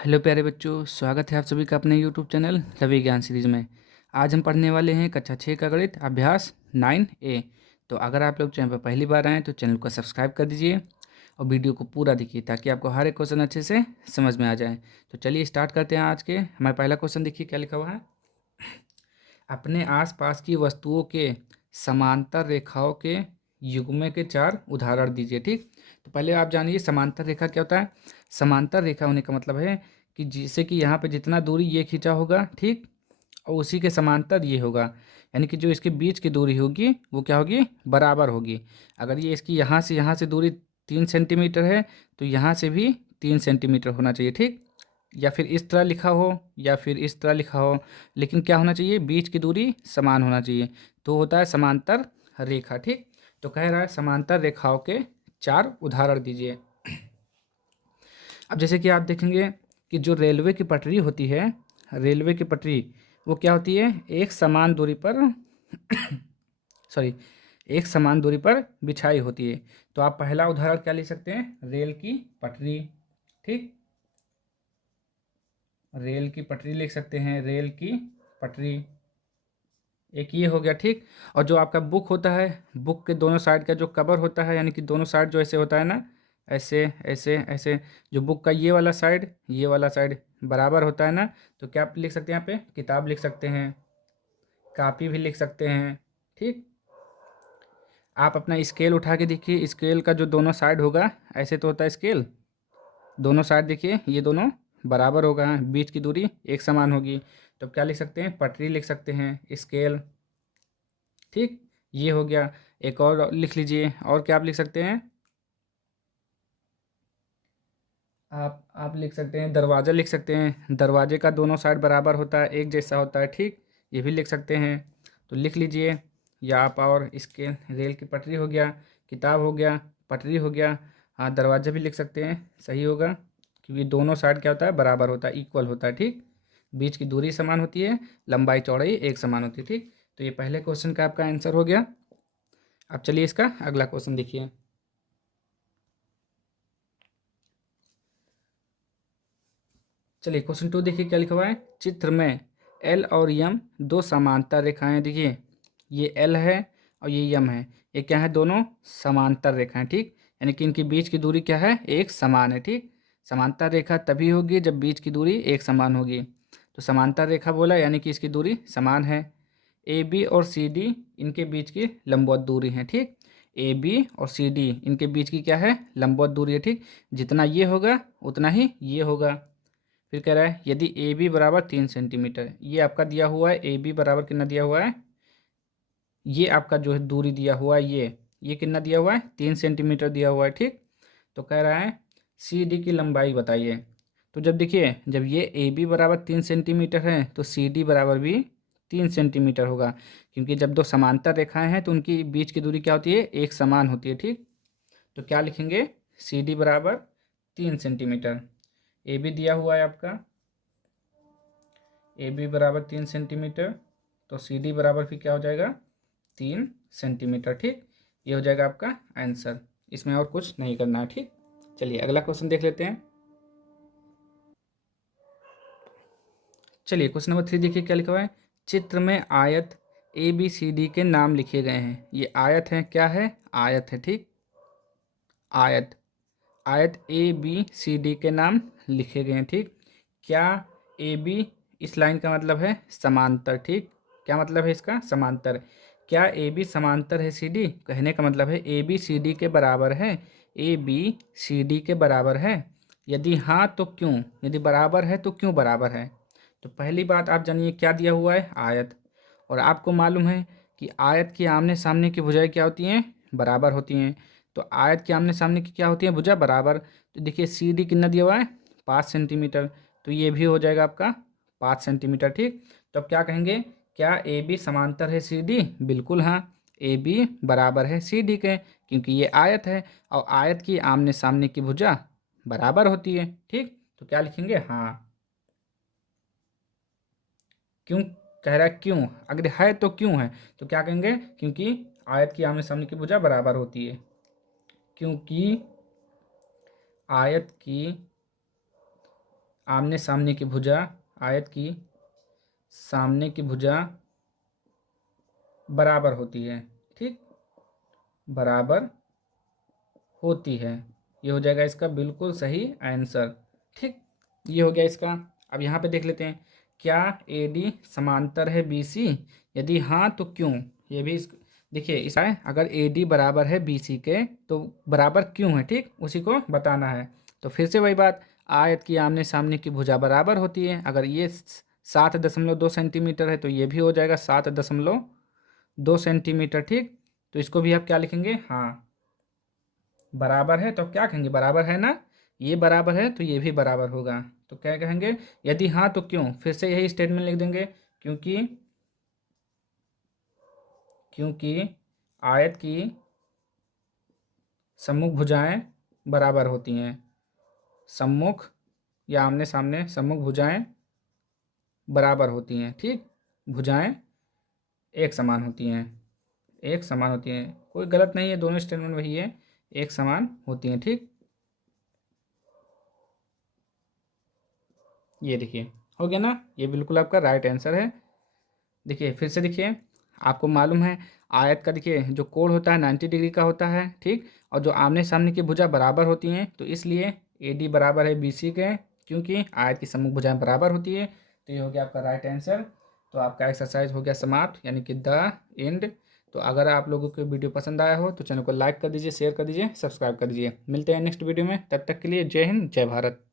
Hello प्यारे बच्चों, स्वागत है आप सभी का अपने यूट्यूब चैनल रवि ज्ञान सीरीज में। आज हम पढ़ने वाले हैं कक्षा 6 का गणित अभ्यास 9A। तो अगर आप लोग चैनल पर पहली बार आएँ तो चैनल को सब्सक्राइब कर दीजिए और वीडियो को पूरा देखिए ताकि आपको हर एक क्वेश्चन अच्छे से समझ में आ जाए। तो चलिए स्टार्ट करते हैं। आज के हमारा पहला क्वेश्चन देखिए क्या लिखा हुआ है। अपने आसपास की वस्तुओं के समांतर रेखाओं के युग्म के 4 उदाहरण दीजिए। ठीक, तो पहले आप जानिए समांतर रेखा क्या होता है। समांतर रेखा होने का मतलब है कि जैसे कि यहाँ पे जितना दूरी ये खींचा होगा, ठीक, और उसी के समांतर ये होगा, यानी कि जो इसके बीच की दूरी होगी वो क्या होगी, बराबर होगी। अगर ये इसकी यहाँ से दूरी 3 सेंटीमीटर है तो यहाँ से भी 3 सेंटीमीटर होना चाहिए। ठीक, या फिर इस तरह लिखा हो या फिर इस तरह लिखा हो, लेकिन क्या होना चाहिए, बीच की दूरी समान होना चाहिए, तो होता है समांतर रेखा। ठीक, तो कह रहा है समांतर रेखाओं के 4 उदाहरण दीजिए। अब जैसे कि आप देखेंगे कि जो रेलवे की पटरी होती है, रेलवे की पटरी वो क्या होती है, एक समान दूरी पर सॉरी, एक समान दूरी पर बिछाई होती है। तो आप पहला उदाहरण क्या ले सकते हैं, रेल की पटरी। ठीक, रेल की पटरी लिख सकते हैं, रेल की पटरी। एक ये हो गया। ठीक, और जो आपका बुक होता है, बुक के दोनों साइड का जो कवर होता है, यानी कि दोनों साइड जो ऐसे होता है ना, ऐसे ऐसे ऐसे, जो बुक का ये वाला साइड बराबर होता है ना, तो क्या आप लिख सकते हैं, यहाँ पे किताब लिख सकते हैं, कापी भी लिख सकते हैं। ठीक, आप अपना स्केल उठा के देखिए, स्केल का जो दोनों साइड होगा, ऐसे तो होता है स्केल, दोनों साइड देखिए ये दोनों बराबर होगा, बीच की दूरी एक समान होगी, तो क्या लिख सकते हैं, पटरी लिख सकते हैं, स्केल। ठीक, ये हो गया। एक और लिख लीजिए, और क्या आप लिख सकते हैं, आप लिख सकते हैं दरवाज़ा लिख सकते हैं, दरवाजे का दोनों साइड बराबर होता है, एक जैसा होता है। ठीक, ये भी लिख सकते हैं, तो लिख लीजिए। या आप, और इसके रेल की पटरी हो गया, किताब हो गया, पटरी हो गया, हाँ दरवाजा भी लिख सकते हैं, सही होगा, क्योंकि दोनों साइड क्या होता है, बराबर होता है, इक्वल होता है। ठीक, बीच की दूरी समान होती है, लंबाई चौड़ाई एक समान होती है। ठीक, तो ये पहले क्वेश्चन का आपका आंसर हो गया। अब चलिए इसका अगला क्वेश्चन देखिए। चलिए क्वेश्चन 2 देखिए क्या लिखा हुआ है। चित्र में एल और यम दो समांतर रेखाएं, देखिए ये एल है और ये यम है, ये क्या है, दोनों समांतर रेखाएं। ठीक, यानी कि इनके बीच की दूरी क्या है, एक समान है। ठीक, समांतर रेखा तभी होगी जब बीच की दूरी एक समान होगी, तो समांतर रेखा बोला यानी कि इसकी दूरी समान है। ए बी और सी डी इनके बीच की लंबवत दूरी है। ठीक, ए बी और सी डी इनके बीच की क्या है, लंबवत दूरी है। ठीक, जितना ये होगा उतना ही ये होगा। फिर कह रहा है यदि ए बी बराबर 3 सेंटीमीटर, ये आपका दिया हुआ है, ए बी बराबर कितना दिया हुआ है, ये आपका जो है दूरी दिया हुआ है, ये कितना दिया हुआ है, 3 सेंटीमीटर दिया हुआ है। ठीक, तो कह रहा है सी डी की लंबाई बताइए। तो जब देखिए, जब ये ए बी बराबर 3 सेंटीमीटर है तो सी डी बराबर भी 3 सेंटीमीटर होगा, क्योंकि जब दो समांतर रेखाएं हैं तो उनकी बीच की दूरी क्या होती है, एक समान होती है। ठीक, तो क्या लिखेंगे, सी डी बराबर 3 सेंटीमीटर। ए बी दिया हुआ है आपका, ए बी बराबर 3 सेंटीमीटर, तो सी डी बराबर फिर क्या हो जाएगा, 3 सेंटीमीटर। ठीक, ये हो जाएगा आपका आंसर, इसमें और कुछ नहीं करना है। ठीक, चलिए अगला क्वेश्चन देख लेते हैं। चलिए क्वेश्चन नंबर 3 देखिए क्या लिखा हुआ है। चित्र में आयत ए बी सी डी के नाम लिखे गए हैं, ये आयत है, क्या है, आयत है। ठीक, आयत, आयत ए बी सी डी के नाम लिखे गए हैं। ठीक, क्या ए बी, इस लाइन का मतलब है समांतर। ठीक, क्या मतलब है इसका, समांतर। क्या ए बी समांतर है सी डी, कहने का मतलब है ए बी सी डी के बराबर है, ए बी सी डी के बराबर है, यदि हाँ तो क्यों, यदि बराबर है तो क्यों बराबर है। तो पहली बात आप जानिए क्या दिया हुआ है, आयत, और आपको मालूम है कि आयत की आमने सामने की भुजाएं क्या होती हैं, बराबर होती हैं। तो आयत के आमने सामने की क्या होती है, भुजा बराबर। तो देखिए सी डी कितना दिया हुआ है, 5 सेंटीमीटर, तो ये भी हो जाएगा आपका 5 सेंटीमीटर। ठीक, तो अब क्या कहेंगे, क्या ए बी समांतर है सी डी, बिल्कुल हाँ, ए बी बराबर है सी डी के, क्योंकि ये आयत है और आयत की आमने सामने की भुजा बराबर होती है। ठीक, तो क्या लिखेंगे, हाँ। क्यों, कह रहा है क्यों, अगर है तो क्यों है, तो क्या कहेंगे, क्योंकि आयत की आमने सामने की भुजा बराबर होती है, क्योंकि आयत की आमने सामने की भुजा, आयत की सामने की भुजा बराबर होती है, ठीक, बराबर होती है। ये हो जाएगा इसका बिल्कुल सही आंसर, ठीक। ये हो गया इसका। अब यहाँ पे देख लेते हैं, क्या AD समांतर है BC? यदि हाँ तो क्यों? ये भी देखिए इसका अगर AD बराबर है BC के तो बराबर क्यों है, ठीक, उसी को बताना है। तो फिर से वही बात, आयत की आमने सामने की भुजा बराबर होती है। अगर ये 7.2 सेंटीमीटर है तो ये भी हो जाएगा 7.2 सेंटीमीटर, ठीक। तो इसको भी आप क्या लिखेंगे? हाँ, बराबर है। तो अब क्या कहेंगे? बराबर है ना, ये बराबर है तो ये भी बराबर होगा। तो क्या कहेंगे? यदि हाँ तो क्यों? फिर से यही स्टेटमेंट लिख देंगे, क्योंकि क्योंकि आयत की सम्मुख भुजाएं बराबर होती हैं। सम्मुख या आमने सामने सम्मुख भुजाएं बराबर होती हैं, ठीक। भुजाएं एक समान होती हैं, एक समान होती हैं, कोई गलत नहीं है, दोनों स्टेटमेंट वही है, एक समान होती हैं, ठीक। ये देखिए हो गया ना, ये बिल्कुल आपका राइट आंसर है। देखिए फिर से देखिए, आपको मालूम है आयत का देखिए जो कोण होता है 90 डिग्री का होता है, ठीक। और जो आमने सामने की भुजा बराबर होती हैं, तो इसलिए AD बराबर है BC के, क्योंकि आयत की सम्मुख भुजाएं बराबर होती है। तो ये हो गया आपका राइट आंसर। तो आपका एक्सरसाइज हो गया समाप्त, यानी कि द एंड। तो अगर आप लोगों को वीडियो पसंद आया हो तो चैनल को लाइक कर दीजिए, शेयर कर दीजिए, सब्सक्राइब कर दीजिए। मिलते हैं नेक्स्ट वीडियो में, तब तक के लिए जय हिंद, जय भारत।